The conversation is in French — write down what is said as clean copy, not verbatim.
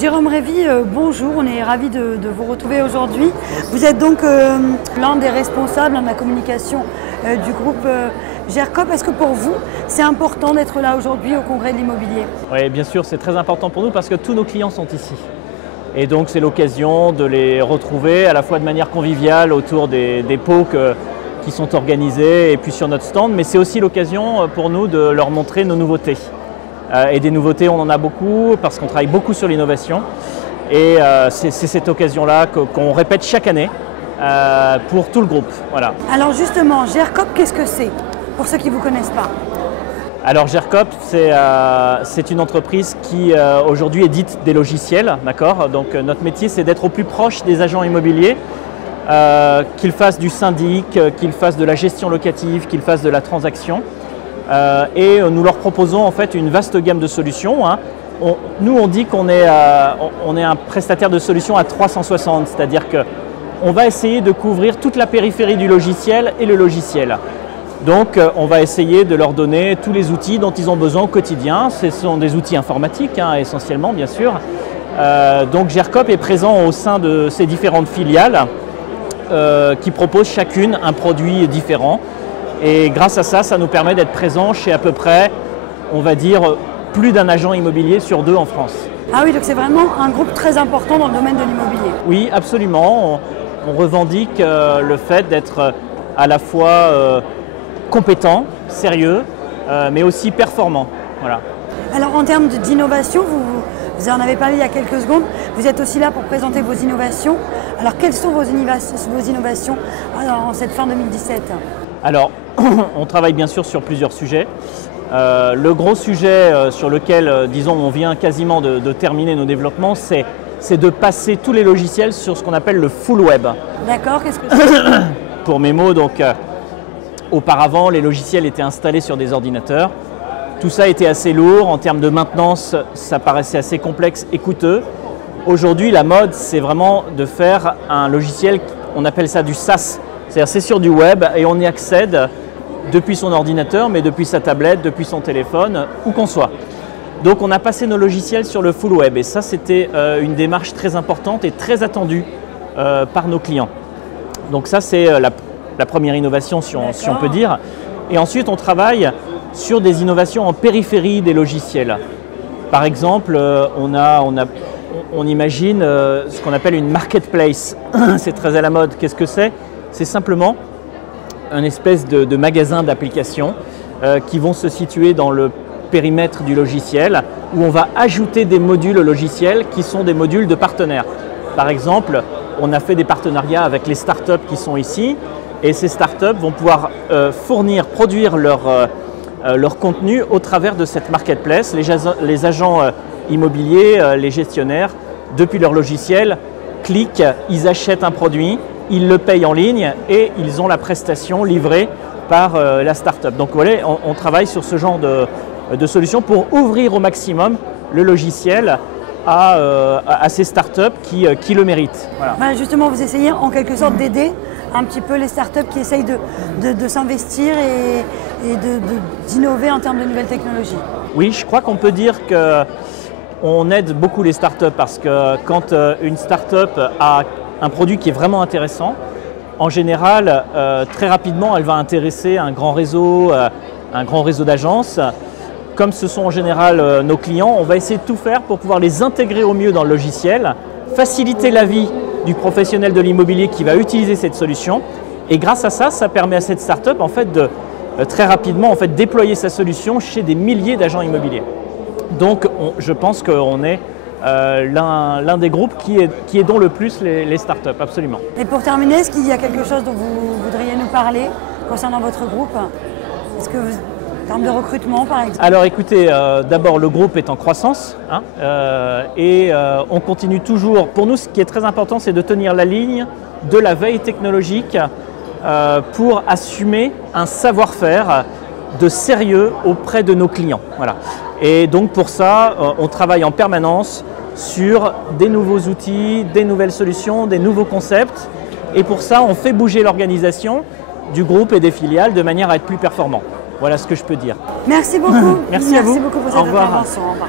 Jérôme Révy, bonjour, on est ravis de vous retrouver aujourd'hui. Vous êtes donc l'un des responsables de la communication du groupe GERCOP. Est-ce que pour vous, c'est important d'être là aujourd'hui au Congrès de l'immobilier? Oui, bien sûr, c'est très important pour nous parce que tous nos clients sont ici. Et donc c'est l'occasion de les retrouver à la fois de manière conviviale autour des pots qui sont organisés et puis sur notre stand, mais c'est aussi l'occasion pour nous de leur montrer nos nouveautés. Et des nouveautés, on en a beaucoup parce qu'on travaille beaucoup sur l'innovation. Et c'est cette occasion-là qu'on répète chaque année pour tout le groupe. Voilà. Alors justement, GERCOP, qu'est-ce que c'est pour ceux qui ne vous connaissent pas? Alors GERCOP, c'est une entreprise qui aujourd'hui édite des logiciels. Donc notre métier, c'est d'être au plus proche des agents immobiliers, qu'ils fassent du syndic, qu'ils fassent de la gestion locative, qu'ils fassent de la transaction. Et nous leur proposons en fait une vaste gamme de solutions. Nous, on dit qu'on est un prestataire de solutions à 360, c'est-à-dire qu'on va essayer de couvrir toute la périphérie du logiciel et le logiciel. Donc, on va essayer de leur donner tous les outils dont ils ont besoin au quotidien. Ce sont des outils informatiques, essentiellement, bien sûr. Donc, GERCOP est présent au sein de ces différentes filiales qui proposent chacune un produit différent. Et grâce à ça, ça nous permet d'être présents chez à peu près, on va dire, plus d'un agent immobilier sur deux en France. Ah oui, donc c'est vraiment un groupe très important dans le domaine de l'immobilier. Oui, absolument. On revendique le fait d'être à la fois compétent, sérieux, mais aussi performant. Voilà. Alors en termes d'innovation, vous en avez parlé il y a quelques secondes, vous êtes aussi là pour présenter vos innovations. Alors quelles sont vos innovations en cette fin 2017 ? Alors, on travaille bien sûr sur plusieurs sujets. Le gros sujet sur lequel, disons, on vient quasiment de terminer nos développements, c'est de passer tous les logiciels sur ce qu'on appelle le full web. D'accord, qu'est-ce que c'est? Pour mes mots, donc, auparavant, les logiciels étaient installés sur des ordinateurs. Tout ça était assez lourd. En termes de maintenance, ça paraissait assez complexe et coûteux. Aujourd'hui, la mode, c'est vraiment de faire un logiciel, on appelle ça du SaaS. C'est-à-dire c'est sur du web et on y accède depuis son ordinateur, mais depuis sa tablette, depuis son téléphone, où qu'on soit. Donc on a passé nos logiciels sur le full web et ça c'était une démarche très importante et très attendue par nos clients. Donc ça c'est la première innovation si on peut dire. Et ensuite on travaille sur des innovations en périphérie des logiciels. Par exemple, on imagine ce qu'on appelle une marketplace. C'est très à la mode. Qu'est-ce que c'est? C'est simplement un espèce de magasin d'applications qui vont se situer dans le périmètre du logiciel où on va ajouter des modules au logiciel qui sont des modules de partenaires. Par exemple, on a fait des partenariats avec les startups qui sont ici et ces startups vont pouvoir produire leur contenu au travers de cette marketplace. Les agents immobiliers, les gestionnaires, depuis leur logiciel, cliquent, ils achètent un produit, ils le payent en ligne et ils ont la prestation livrée par la start-up. Donc voilà, on travaille sur ce genre de solution pour ouvrir au maximum le logiciel à ces startups qui le méritent. Voilà. Bah justement, vous essayez en quelque sorte d'aider un petit peu les startups qui essayent de s'investir et d'innover en termes de nouvelles technologies. Oui, je crois qu'on peut dire qu'on aide beaucoup les startups parce que quand une startup a un produit qui est vraiment intéressant, en général, très rapidement, elle va intéresser un grand réseau d'agences. Comme ce sont en général nos clients, on va essayer de tout faire pour pouvoir les intégrer au mieux dans le logiciel, faciliter la vie du professionnel de l'immobilier qui va utiliser cette solution. Et grâce à ça, ça permet à cette start-up en fait, de très rapidement déployer sa solution chez des milliers d'agents immobiliers. Donc, je pense qu'on est l'un des groupes qui aidons le plus les startups, absolument. Et pour terminer, est-ce qu'il y a quelque chose dont vous voudriez nous parler concernant votre groupe? Est-ce que en termes de recrutement, par exemple? Alors écoutez, d'abord le groupe est en croissance et on continue toujours. Pour nous, ce qui est très important, c'est de tenir la ligne de la veille technologique pour assumer un savoir-faire de sérieux auprès de nos clients. Voilà. Et donc pour ça, on travaille en permanence sur des nouveaux outils, des nouvelles solutions, des nouveaux concepts. Et pour ça, on fait bouger l'organisation du groupe et des filiales de manière à être plus performant. Voilà ce que je peux dire. Merci beaucoup. Merci à vous. Merci beaucoup pour cette intervention. Au revoir.